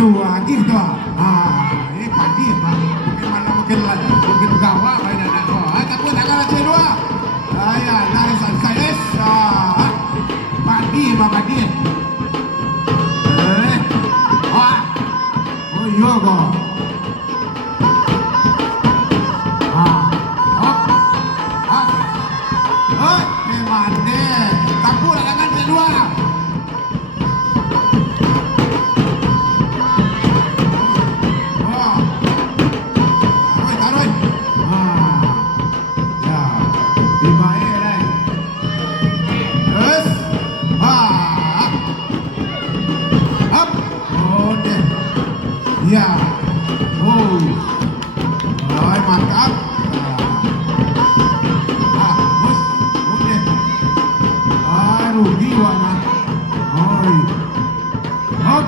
gitu. Ini padi, Pak. Mungkin mana mungkin gawang ada nak. Tapi tangan C2. Ya, nice and nice. Padi, Pak Padi. Oh iya kok. Memang deh. Tampuk tangan C2. Ya, mantap. Bos, oke. Rugi warna. Hop.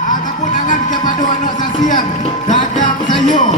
Ataupun angan kepada anak sasian dagang sayur.